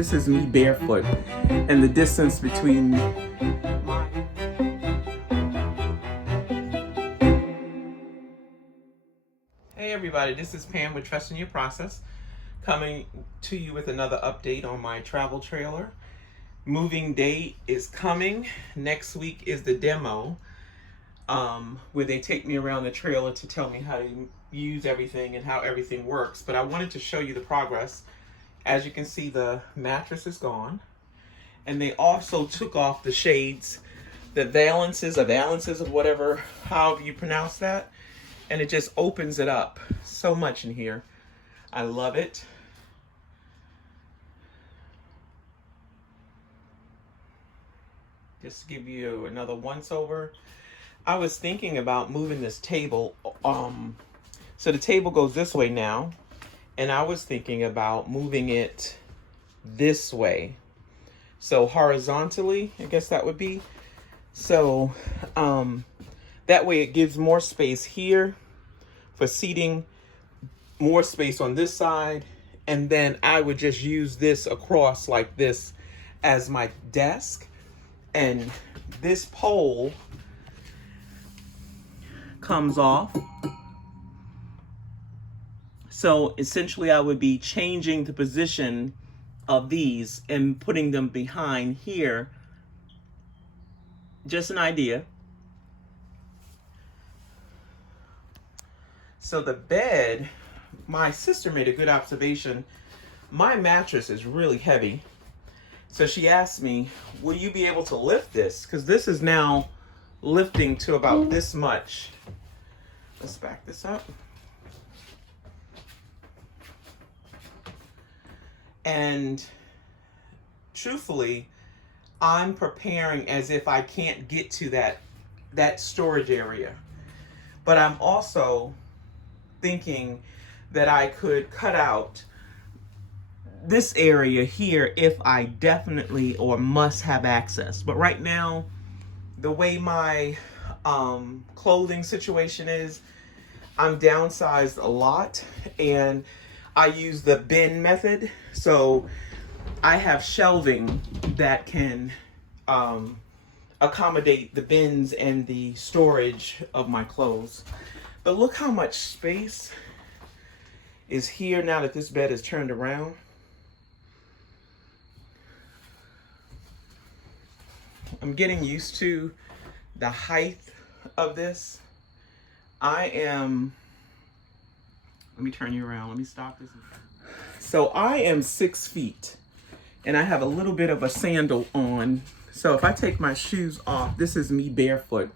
this is me barefoot, and the distance between my... Hey everybody, this is Pam with Trust in Your Process, coming to you with another update on my travel trailer. Moving date is coming. Next week is the demo, where they take me around the trailer to tell me how to use everything and how everything works. But I wanted to show you the progress. As you can see, the mattress is gone, and they also took off the shades, the valances of whatever, however you pronounce that, and it just opens it up so much in here. I love it. Just to give you another once over, I was thinking about moving this table. So the table goes this way now, and I was thinking about moving it this way. So horizontally, I guess that would be. So that way it gives more space here for seating, more space on this side, and then I would just use this across like this as my desk. And this pole comes off. So essentially I would be changing the position of these and putting them behind here. Just an idea. So the bed, my sister made a good observation. My mattress is really heavy. So she asked me, will you be able to lift this? Because this is now lifting to about this much. Let's back this up. And truthfully, I'm preparing as if I can't get to that storage area. But I'm also thinking that I could cut out this area here if I definitely or must have access. But right now, the way my clothing situation is, I'm downsized a lot, and I use the bin method. So I have shelving that can accommodate the bins and the storage of my clothes. But look how much space is here now that this bed is turned around. I'm getting used to the height of this. Let me turn you around. Let me stop this. So I am 6 feet, and I have a little bit of a sandal on. So if I take my shoes off, this is me barefoot,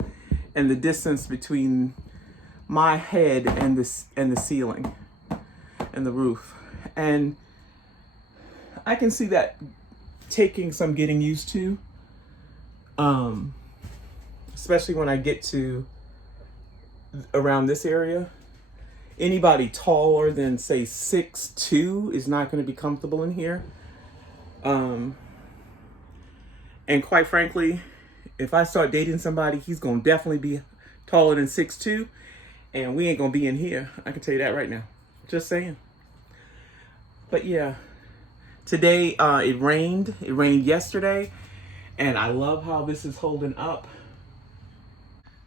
and the distance between my head and the ceiling and the roof. And I can see that taking some getting used to, especially when I get to around this area. Anybody taller than say 6'2" is not going to be comfortable in here. And quite frankly, if I start dating somebody, he's going to definitely be taller than 6'2", and we ain't going to be in here. I can tell you that right now. Just saying. But yeah, today it rained. It rained yesterday, and I love how this is holding up.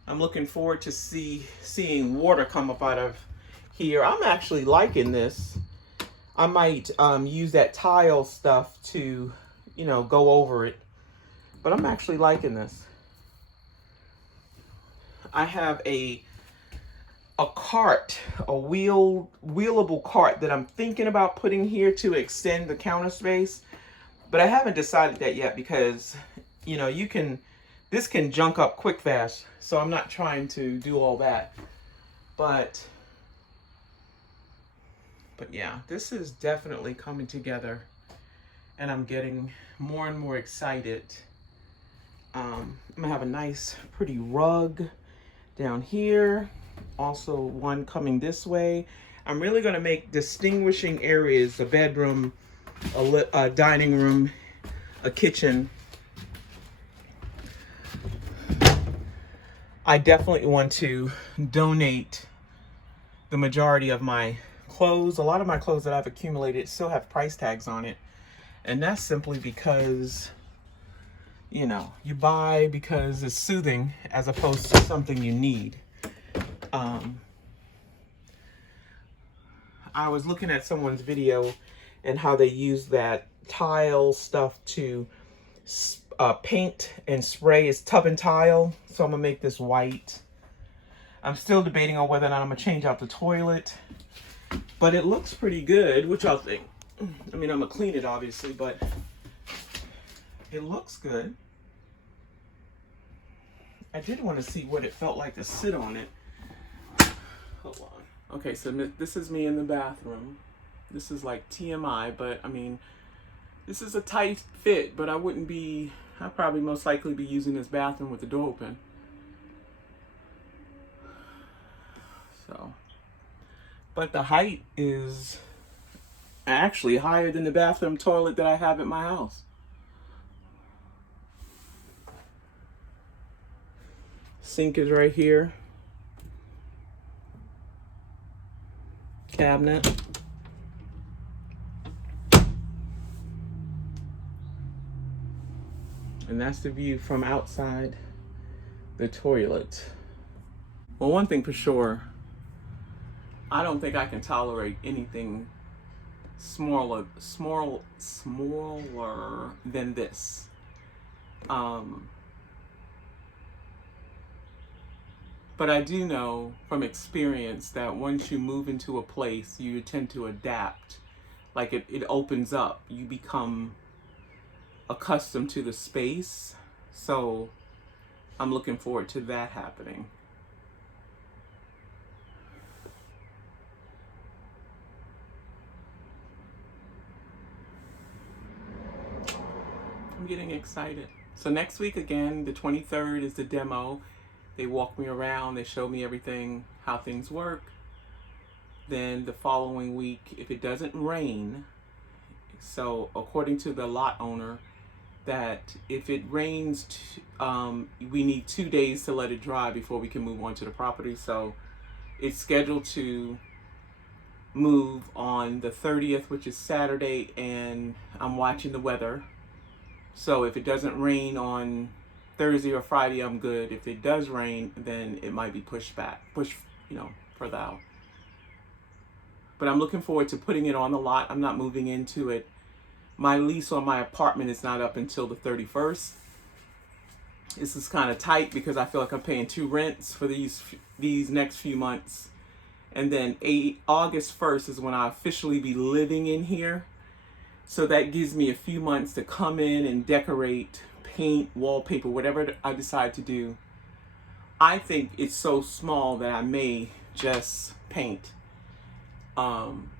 I'm looking forward to seeing water come up out of here. I'm actually liking this. I might use that tile stuff to, go over it. But I'm actually liking this. I have a cart, a wheelable cart that I'm thinking about putting here to extend the counter space. But I haven't decided that yet because, this can junk up quick fast. So I'm not trying to do all that. But yeah, this is definitely coming together, and I'm getting more and more excited. I'm gonna have a nice pretty rug down here, also one coming this way. I'm really gonna make distinguishing areas: a bedroom, a dining room, a kitchen. I definitely want to donate the majority of my clothes. A lot of my clothes that I've accumulated still have price tags on it, And that's simply because, you know, you buy because it's soothing as opposed to something you need. I was looking at someone's video and how they use that tile stuff to paint and spray. It's tub and tile, so I'm gonna make this white. I'm still debating on whether or not I'm gonna change out the toilet, but it looks pretty good. What y'all think? I mean, I'm gonna clean it obviously, but it looks good. I did want to see what it felt like to sit on it. Hold on. Okay, so this is me in the bathroom. This is like TMI, but I mean, this is a tight fit, but I'd probably most likely be using this bathroom with the door open. So, but the height is actually higher than the bathroom toilet that I have at my house. Sink is right here. Cabinet. And that's the view from outside the toilet. Well, one thing for sure, I don't think I can tolerate anything smaller than this. But I do know from experience that once you move into a place, you tend to adapt. Like it opens up. You become accustomed to the space. So I'm looking forward to that happening. I'm getting excited. So next week again, the 23rd is the demo. They walk me around, they show me everything, how things work. Then the following week, if it doesn't rain, so according to the lot owner, that if it rains, we need 2 days to let it dry before we can move on to the property. So it's scheduled to move on the 30th, which is Saturday, and I'm watching the weather. So if it doesn't rain on Thursday or Friday, I'm good. If it does rain, then it might be pushed further out. But I'm looking forward to putting it on the lot. I'm not moving into it. My lease on my apartment is not up until the 31st. This is kind of tight because I feel like I'm paying 2 rents for these next few months. And then August 1st is when I officially be living in here. So that gives me a few months to come in and decorate, paint, wallpaper, whatever I decide to do. I think it's so small that I may just paint. I'm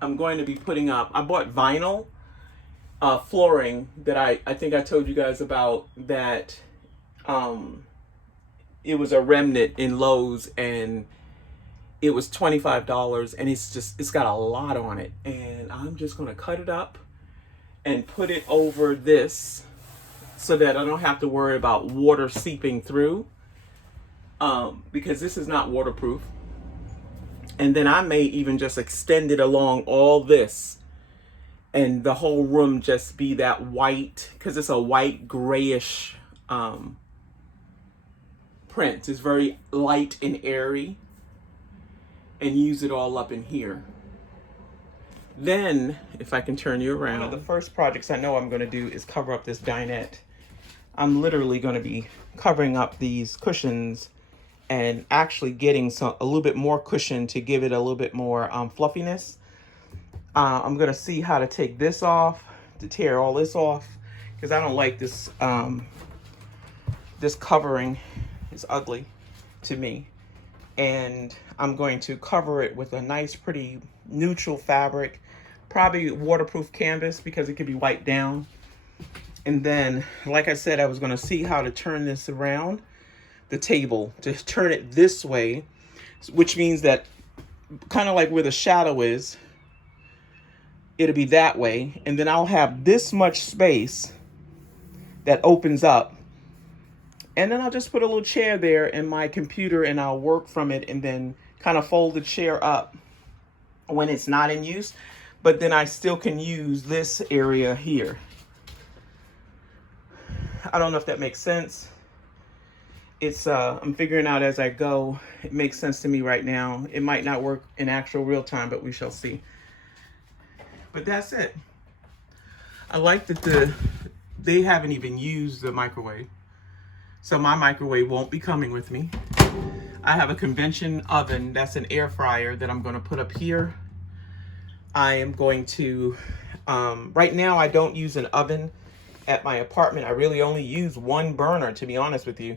going to be putting up, I bought vinyl flooring that I think I told you guys about, that it was a remnant in Lowe's and it was $25, and it's got a lot on it, and I'm just going to cut it up and put it over this so that I don't have to worry about water seeping through, because this is not waterproof. And then I may even just extend it along all this and the whole room just be that white, because it's a white grayish print. It's very light and airy, and use it all up in here. Then, if I can turn you around, one of the first projects I know I'm going to do is cover up this dinette. I'm literally going to be covering up these cushions and actually getting a little bit more cushion to give it a little bit more fluffiness. I'm going to see how to take this off, to tear all this off, because I don't like this, this covering. It's ugly to me. And I'm going to cover it with a nice, pretty neutral fabric, probably waterproof canvas, because it could be wiped down. And then, like I said, I was going to see how to turn this around the table, to turn it this way, which means that kind of like where the shadow is, it'll be that way. And then I'll have this much space that opens up. And then I'll just put a little chair there in my computer and I'll work from it, and then kind of fold the chair up when it's not in use. but then I still can use this area here. I don't know if that makes sense. It's I'm figuring out as I go. It makes sense to me right now. It might not work in actual real time, but we shall see. But that's it. I like that they haven't even used the microwave. So my microwave won't be coming with me. I have a convention oven that's an air fryer that I'm going to put up here. I am going to, right now I don't use an oven at my apartment. I really only use one burner, to be honest with you.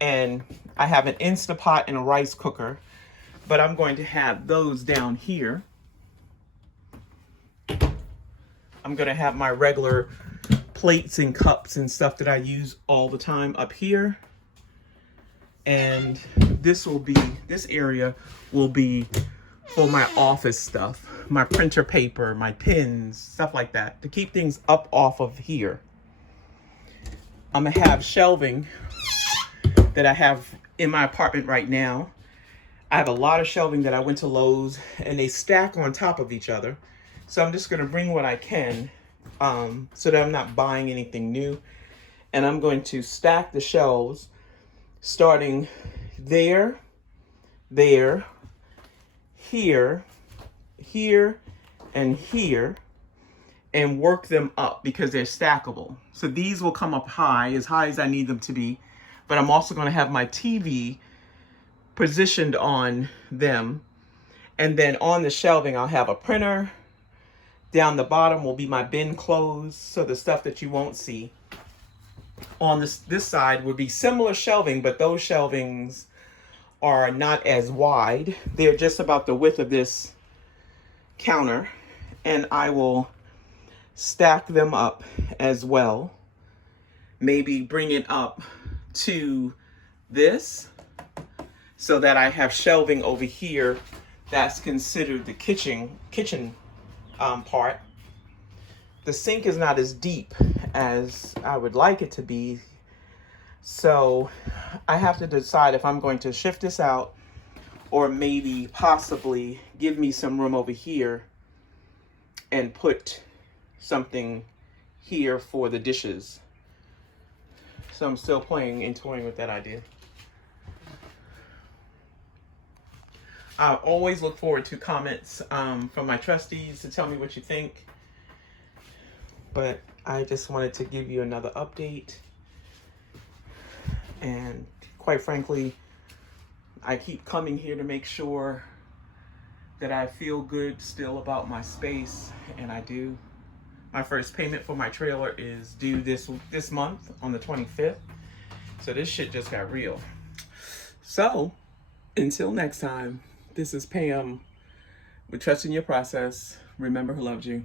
And I have an Instapot and a rice cooker, but I'm going to have those down here. I'm going to have my regular plates and cups and stuff that I use all the time up here. And this area will be for my office stuff, my printer paper, my pens, stuff like that, to keep things up off of here. I'm gonna have shelving that I have in my apartment right now. I have a lot of shelving that I went to Lowe's, and they stack on top of each other. So I'm just gonna bring what I can, so that I'm not buying anything new. And I'm going to stack the shelves starting there, here, here, and here, and work them up because they're stackable. So these will come up high as I need them to be, but I'm also going to have my TV positioned on them. And then on the shelving, I'll have a printer. Down the bottom will be my bin clothes, so the stuff that you won't see. On this side would be similar shelving, but those shelvings are not as wide. They're just about the width of this counter, and I will stack them up as well. Maybe bring it up to this so that I have shelving over here that's considered the kitchen part. The sink is not as deep as I would like it to be, so I have to decide if I'm going to shift this out or maybe possibly give me some room over here and put something here for the dishes. So I'm still playing and toying with that idea. I always look forward to comments from my trustees to tell me what you think. But I just wanted to give you another update. And quite frankly, I keep coming here to make sure that I feel good still about my space, and I do. My first payment for my trailer is due this month on the 25th. So this shit just got real. So until next time, this is Pam with Trust in Your Process. Remember who loved you.